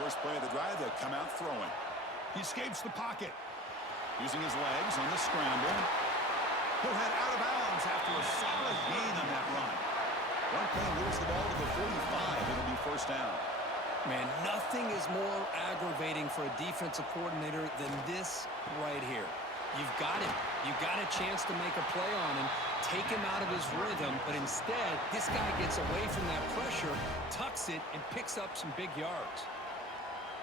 First play of the drive, they'll come out throwing. He escapes the pocket. Using his legs on the scramble. He'll head out of bounds after a solid gain on that run. One play moves the ball to the 45. It'll be first down. Man, nothing is more aggravating for a defensive coordinator than this right here. You've got him. You've got a chance to make a play on him, take him out of his rhythm, but instead, this guy gets away from that pressure, tucks it, and picks up some big yards.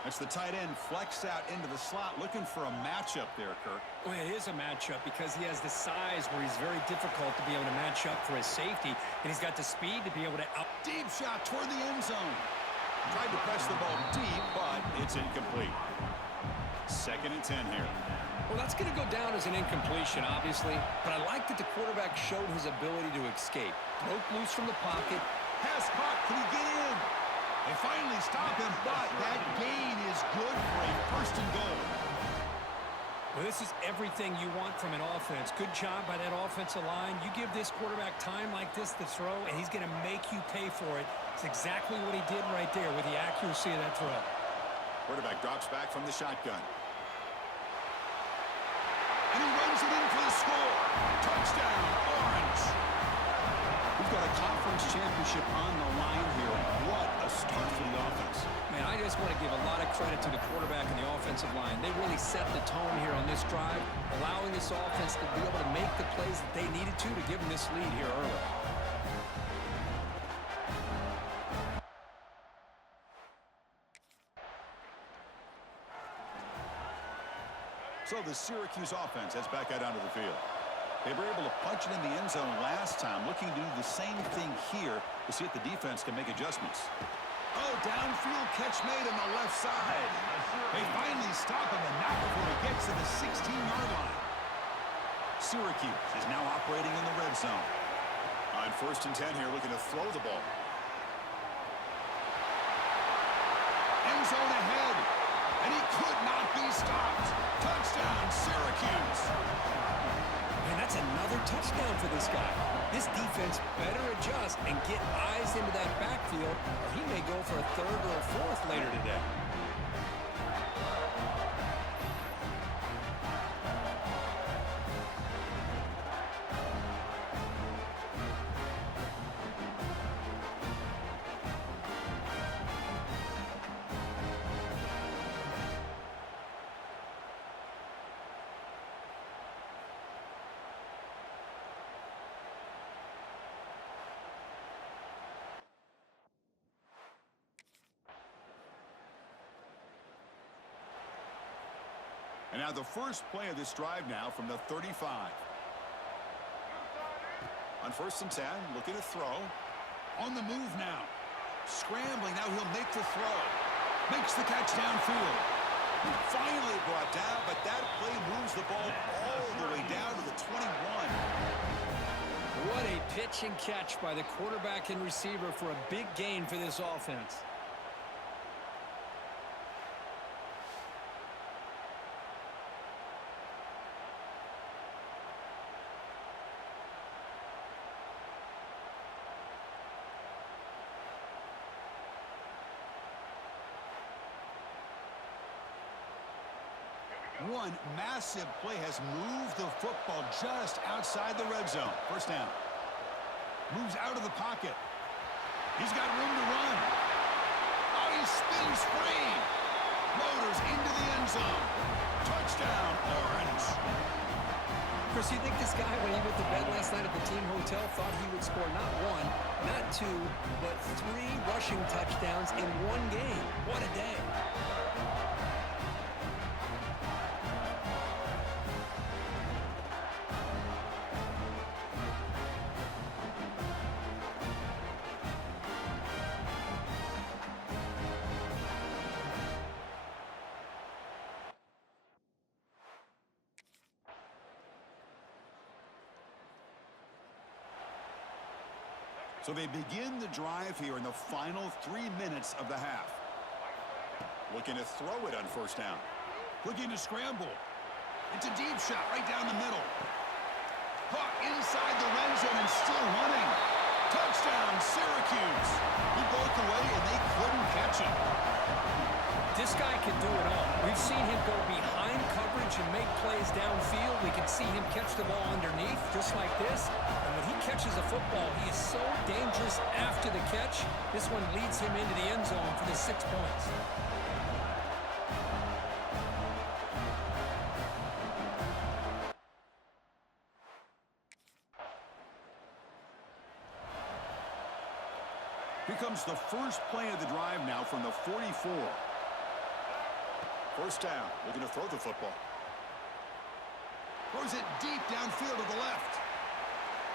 That's the tight end flexed out into the slot, looking for a matchup there, Kirk. Well, it is a matchup because he has the size where he's very difficult to be able to match up for his safety, and he's got the speed to be able to out. Deep shot toward the end zone. Tried to press the ball deep, but it's incomplete. 2nd and 10 here. Well, that's going to go down as an incompletion, obviously, but I like that the quarterback showed his ability to escape. Broke loose from the pocket. Pass caught. Can he get in? They finally stop him, but that gain is good for a 1st and goal. Well, this is everything you want from an offense. Good job by that offensive line. You give this quarterback time like this to throw, and he's going to make you pay for it. It's exactly what he did right there with the accuracy of that throw. Quarterback drops back from the shotgun. And he runs it in for the score. Touchdown, Orange. We've got a conference championship on the line here. What a start for the offense. Man, I just want to give a lot of credit to the quarterback and the offensive line. They really set the tone here on this drive, allowing this offense to be able to make the plays that they needed to give them this lead here early. So the Syracuse offense heads back out onto the field. They were able to punch it in the end zone last time, looking to do the same thing here to see if the defense can make adjustments. Oh, downfield catch made on the left side. They finally stop him, and not before he gets to the 16-yard line. Syracuse is now operating in the red zone. On 1st and 10 here, looking to throw the ball. End zone ahead, and he could not be stopped. Touchdown, Syracuse. And that's another touchdown for this guy. This defense better adjust and get eyes into that backfield, or he may go for a 3rd or a 4th later today. And now the first play of this drive now from the 35. On 1st and 10, looking to throw. On the move now. Scrambling, now he'll make the throw. Makes the catch downfield. Finally brought down, but that play moves the ball all the way down to the 21. What a pitch and catch by the quarterback and receiver for a big gain for this offense. One massive play has moved the football just outside the red zone. 1st down. Moves out of the pocket. He's got room to run. Oh, he spins free. Motors into the end zone. Touchdown, Orange. Chris, you think this guy, when he went to bed last night at the team hotel, thought he would score not 1, not 2, but 3 rushing touchdowns in one game? What a day. So they begin the drive here in the final 3 minutes of the half. Looking to throw it on 1st down. Looking to scramble. It's a deep shot right down the middle. Caught inside the red zone and still running. Touchdown, Syracuse. He broke away and they couldn't catch him. This guy can do it all. We've seen him go behind coverage and make plays downfield. We can see him catch the ball underneath, just like this. And when he catches a football, he is so dangerous after the catch. This one leads him into the end zone for the 6 points. Here comes the first play of the drive now from the 44. First down, looking to throw the football. Throws it deep downfield to the left.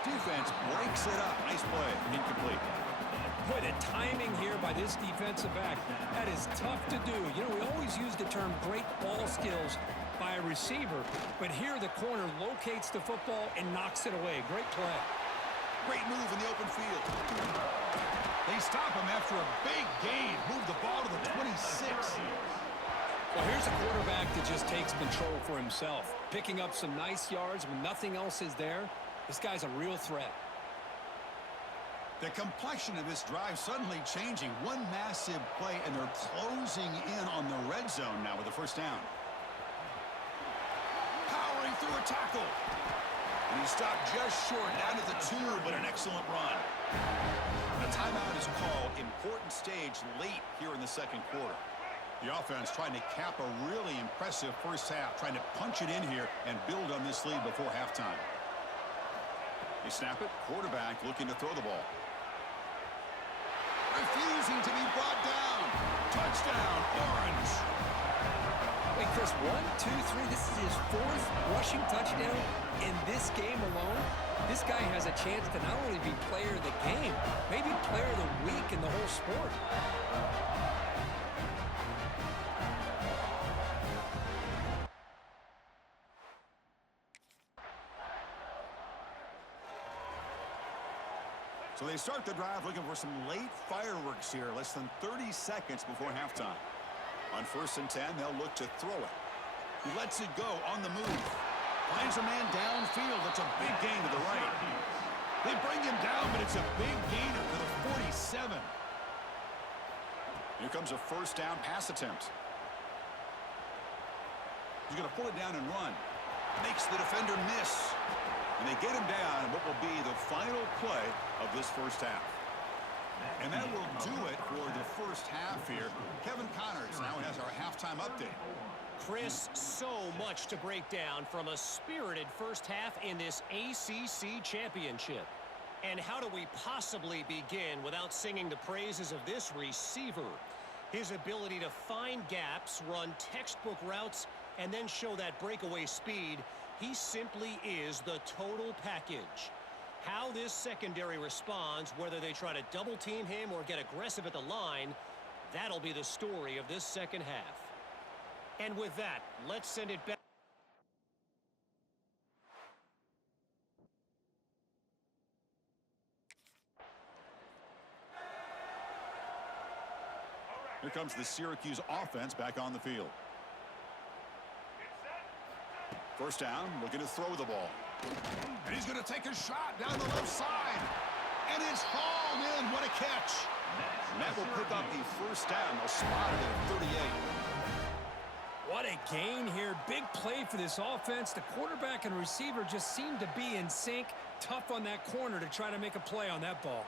Defense breaks it up. Nice play. Incomplete. Boy, the timing here by this defensive back, that is tough to do. You know, we always use the term great ball skills by a receiver, but here the corner locates the football and knocks it away. Great play. Great move in the open field. They stop him after a big gain. Move the ball to the 26. Well, here's a quarterback that just takes control for himself, picking up some nice yards when nothing else is there. This guy's a real threat. The complexion of this drive suddenly changing. One massive play, and they're closing in on the red zone now with the first down. Powering through a tackle. And he stopped just short, down to the 2, but an excellent run. A timeout is called. Important stage late here in the second quarter. The offense trying to cap a really impressive first half, trying to punch it in here and build on this lead before halftime. They snap it. Quarterback looking to throw the ball. Refusing to be brought down. Touchdown, Orange. Wait, Chris, 1, 2, 3. This is his 4th rushing touchdown in this game alone. This guy has a chance to not only be player of the game, maybe player of the week in the whole sport. So they start the drive looking for some late fireworks here, less than 30 seconds before halftime. On 1st and 10, they'll look to throw it. He lets it go on the move. Finds a man downfield. That's a big gain to the right. They bring him down, but it's a big gainer to the 47. Here comes a first down pass attempt. He's going to pull it down and run. Makes the defender miss. And they get him down in what will be the final play of this first half. And that will do it for the first half here. Kevin Connors now has our halftime update. Chris, so much to break down from a spirited first half in this ACC championship. And how do we possibly begin without singing the praises of this receiver? His ability to find gaps, run textbook routes, and then show that breakaway speed. He simply is the total package. How this secondary responds, whether they try to double team him or get aggressive at the line, that'll be the story of this second half. And with that, let's send it back. Here comes the Syracuse offense back on the field. First down, looking to throw the ball. And he's going to take a shot down the left side. And it's hauled in. What a catch. And that will pick up the first down. They'll spot it at 38. What a gain here. Big play for this offense. The quarterback and receiver just seem to be in sync. Tough on that corner to try to make a play on that ball.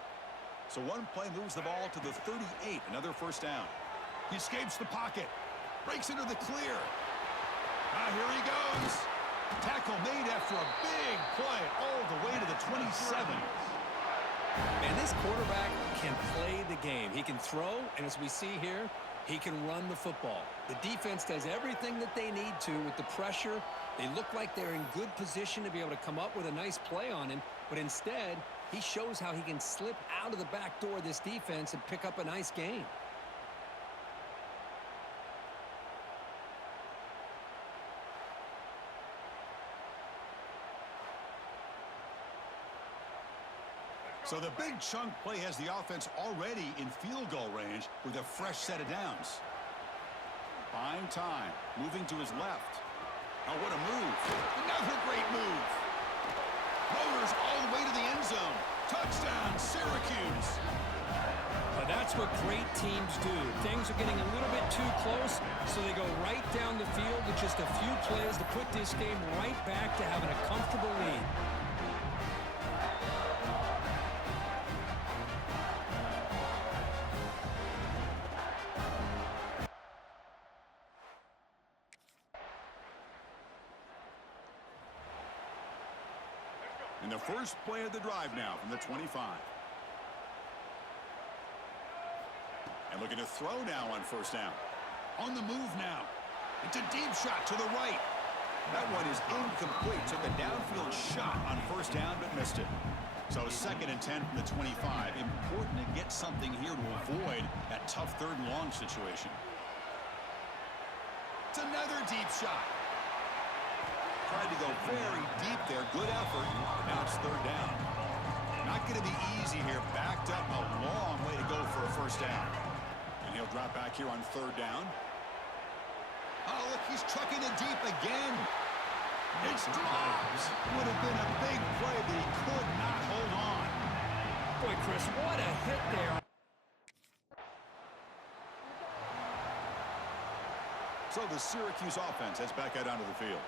So one play moves the ball to the 38. Another first down. He escapes the pocket. Breaks into the clear. Here he goes. Tackle made after a big play all the way to the 27. And this quarterback can play the game. He can throw, and as we see here, he can run the football. The defense does everything that they need to with the pressure. They look like they're in good position to be able to come up with a nice play on him, but instead, he shows how he can slip out of the back door of this defense and pick up a nice gain. So the big chunk play has the offense already in field goal range with a fresh set of downs. Buying time, moving to his left. Oh, what a move. Another great move. Motors all the way to the end zone. Touchdown, Syracuse. That's what great teams do. Things are getting a little bit too close, so they go right down the field with just a few plays to put this game right back to having a comfortable lead. And the first play of the drive now from the 25. And looking to throw now on first down. On the move now. It's a deep shot to the right. That one is incomplete. Took a downfield shot on first down, but missed it. So 2nd and 10 from the 25. Important to get something here to avoid that tough 3rd and long situation. It's another deep shot. Tried to go very deep there. Good effort. Now it's 3rd down. Not going to be easy here. Backed up a long way to go for a first down. And he'll drop back here on 3rd down. Oh, look, he's trucking it deep again. It's dropped. Would have been a big play, but he could not hold on. Boy, Chris, what a hit there. So the Syracuse offense heads back out onto the field.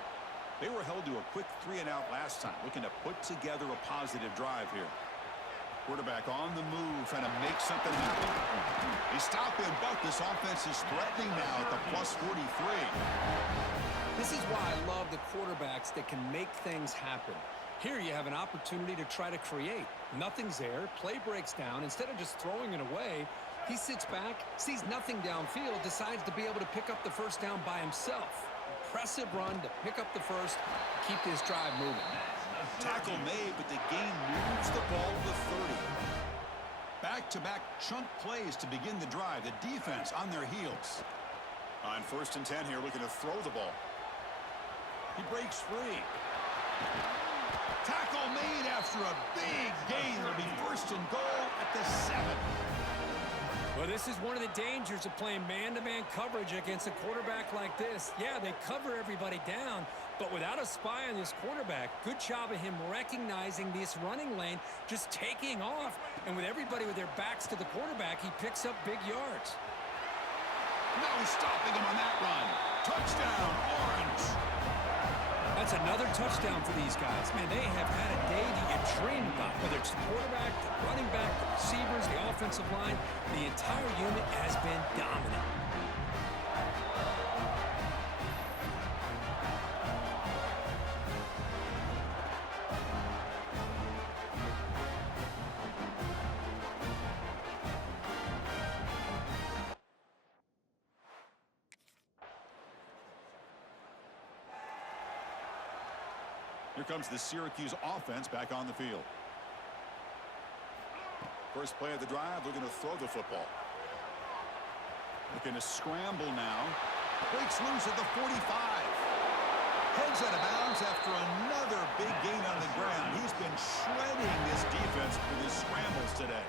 They were held to a quick 3-and-out last time, looking to put together a positive drive here. Quarterback on the move, trying to make something happen. He stopped him, but this offense is threatening now at the plus 43. This is why I love the quarterbacks that can make things happen. Here you have an opportunity to try to create. Nothing's there. Play breaks down. Instead of just throwing it away, he sits back, sees nothing downfield, decides to be able to pick up the first down by himself. Impressive run to pick up the first, keep this drive moving. Tackle made, but the gain moves the ball to 30. Back-to-back chunk plays to begin the drive. The defense on their heels. On 1st and 10 here, looking to throw the ball. He breaks free. Tackle made after a big gain. It'll be 1st and goal at the 7. Well, this is one of the dangers of playing man-to-man coverage against a quarterback like this. Yeah, they cover everybody down, but without a spy on this quarterback, good job of him recognizing this running lane, just taking off, and with everybody with their backs to the quarterback, he picks up big yards. No stopping him on that run. Touchdown, Orange. That's another touchdown for these guys. Man, they have had a day that you dream about. Whether it's the quarterback, the running back, the receivers, the offensive line, the entire unit has been dominant. Here comes the Syracuse offense back on the field. First play of the drive, looking to throw the football. Looking to scramble now. Breaks loose at the 45. Heads out of bounds after another big gain on the ground. He's been shredding this defense with his scrambles today.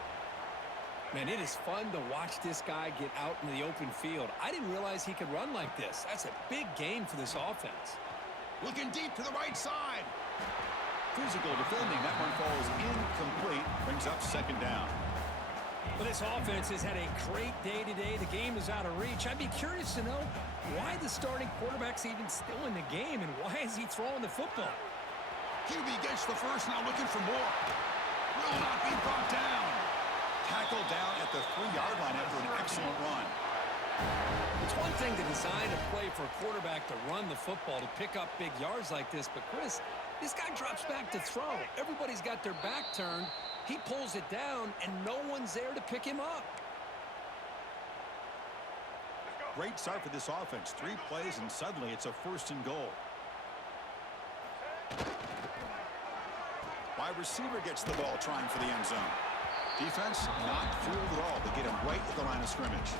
Man, it is fun to watch this guy get out in the open field. I didn't realize he could run like this. That's a big gain for this offense. Looking deep to the right side. Physical defending. That one falls incomplete. Brings up 2nd down. Well, this offense has had a great day today. The game is out of reach. I'd be curious to know why the starting quarterback's even still in the game and why is he throwing the football? QB gets the first, now looking for more. Will not be brought down. Tackled down at the 3-yard line after an excellent run. It's one thing to design a play for a quarterback to run the football, to pick up big yards like this, but Chris, this guy drops back to throw. Everybody's got their back turned. He pulls it down, and no one's there to pick him up. Great start for this offense. 3 plays, and suddenly it's a 1st and goal. Wide receiver gets the ball trying for the end zone. Defense not fooled at all. They get him right at the line of scrimmage.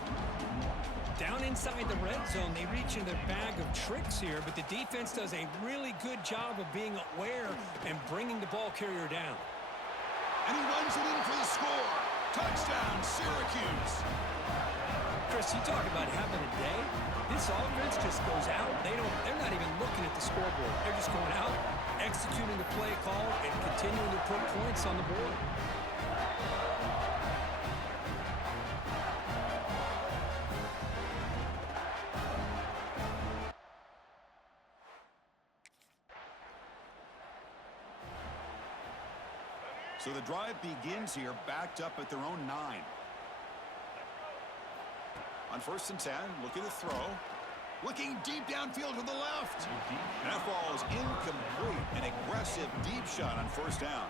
Down inside the red zone, they reach in their bag of tricks here, but the defense does a really good job of being aware and bringing the ball carrier down. And he runs it in for the score. Touchdown, Syracuse. Chris, you talk about having a day. This offense just goes out. They're not even looking at the scoreboard. They're just going out, executing the play call, and continuing to put points on the board. So the drive begins here, backed up at their own 9. On 1st and 10, looking to throw. Looking deep downfield to the left. And that ball is incomplete. An aggressive deep shot on 1st down.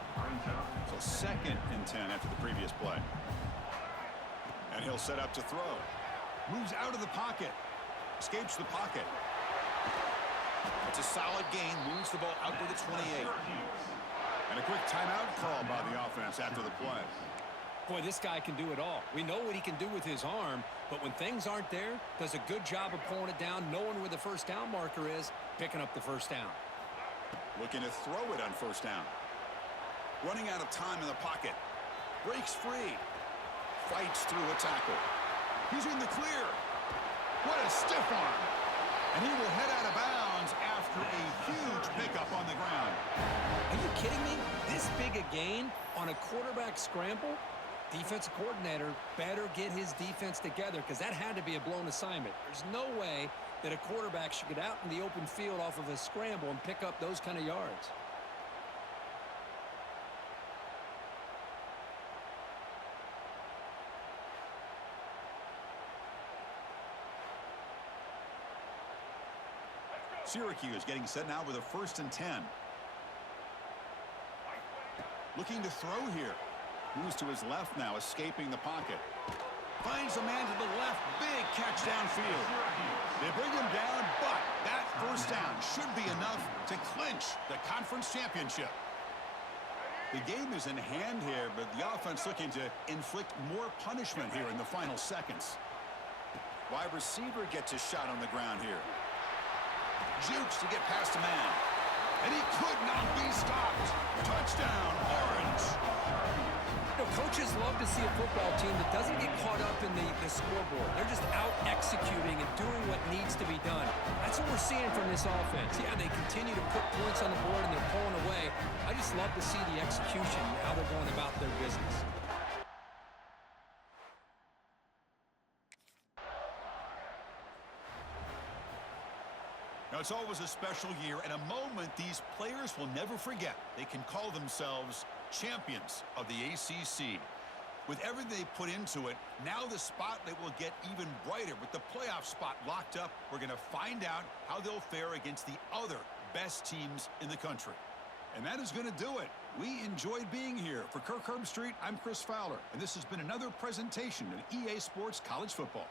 So 2nd and 10 after the previous play. And he'll set up to throw. Moves out of the pocket. Escapes the pocket. It's a solid gain. Moves the ball out to the 28. And a quick timeout call by the offense after the play. Boy, this guy can do it all. We know what he can do with his arm, but when things aren't there, does a good job of pulling it down, knowing where the 1st down marker is, picking up the 1st down. Looking to throw it on 1st down. Running out of time in the pocket. Breaks free. Fights through a tackle. He's in the clear. What a stiff arm. And he will head out of bounds after a huge pickup on the ground. Are you kidding me? This big a gain on a quarterback scramble? Defensive coordinator better get his defense together because that had to be a blown assignment. There's no way that a quarterback should get out in the open field off of a scramble and pick up those kind of yards. Syracuse getting set now with a 1st and 10. Looking to throw here. Moves to his left now, escaping the pocket. Finds a man to the left. Big catch downfield. They bring him down, but that 1st down should be enough to clinch the conference championship. The game is in hand here, but the offense looking to inflict more punishment here in the final seconds. Wide receiver gets a shot on the ground here. Jukes to get past a man. And he could not be stopped. Touchdown, Orange. You know, coaches love to see a football team that doesn't get caught up in the scoreboard. They're just out executing and doing what needs to be done. That's what we're seeing from this offense. Yeah, they continue to put points on the board and they're pulling away. I just love to see the execution, how they're going about their business. Now, it's always a special year and a moment these players will never forget. They can call themselves champions of the ACC. With everything they put into it, now the spotlight will get even brighter. With the playoff spot locked up, we're going to find out how they'll fare against the other best teams in the country. And that is going to do it. We enjoyed being here. For Kirk Herbstreit, I'm Chris Fowler, and this has been another presentation of EA Sports College Football.